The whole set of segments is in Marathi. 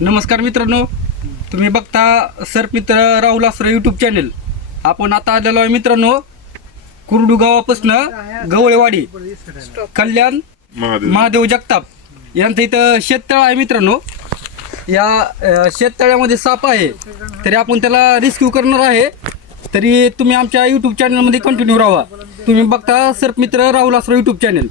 नमस्कार मित्रांनो, तुम्ही बघता सर्प मित्र राहुल आसरे यूट्यूब चॅनल. आपण आता आलेलो आहे मित्रांनो कुरडू गावापासून गवळेवाडी कल्याण महादेव जगताप यांचं इथं शेततळ आहे मित्रांनो. या शेततळ्यामध्ये साप आहे, तरी आपण त्याला रेस्क्यू करणार आहे. तरी तुम्ही आमच्या यूट्यूब चॅनलमध्ये कंटिन्यू राहा. तुम्ही बघता सर्प मित्र राहुल आसरे यूट्यूब चॅनल.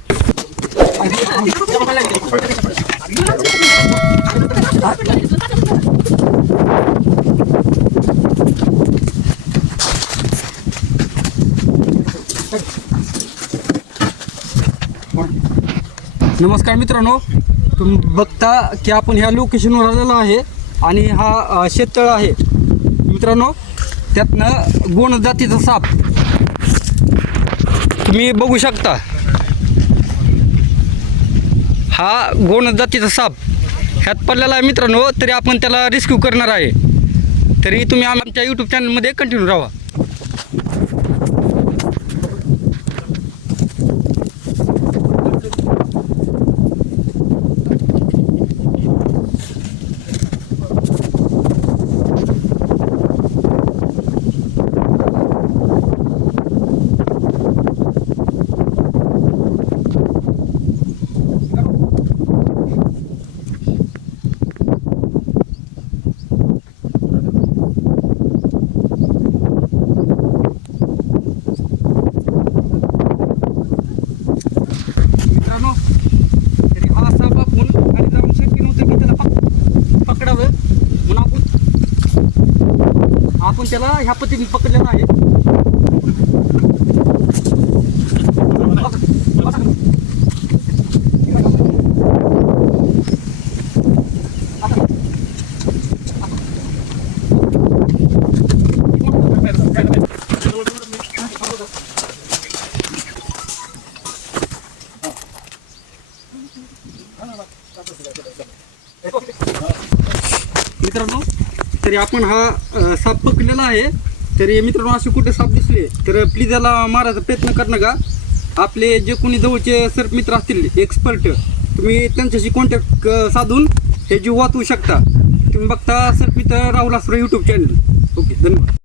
नमस्कार मित्रांनो, तुम्ही बघता की आपण ह्या लोकेशनवर आलेलो आहे आणि हा शेततळ आहे मित्रांनो. त्यातनं गोंड जातीचा साप तुम्ही बघू शकता. हा गोंड जातीचा साप ह्यात पडलेला आहे मित्रांनो. तरी आपण त्याला रेस्क्यू करणार आहे. तरी तुम्ही आमच्या यूट्यूब चॅनलमध्ये कंटिन्यू राहा. तरी हा साप आपण खाली जाऊन शक्य नव्हतं की त्याला पकडावं म्हणून आपण त्याला ह्या पद्धतीने पकडलेला आहे. मित्रांनो, तरी आपण हा साप पकडलेला आहे. तरी मित्रांनो, असे कुठे साप दिसले तर प्लीज याला मारायचा प्रयत्न कर नका. आपले जे कोणी जवळचे सर्प मित्र असतील एक्सपर्ट, तुम्ही त्यांच्याशी कॉन्टॅक्ट साधून हे जीव वाचवू शकता. तुम्ही बघता सर्प मित्र राहुल आसरे यूट्यूब चॅनल. ओके, धन्यवाद.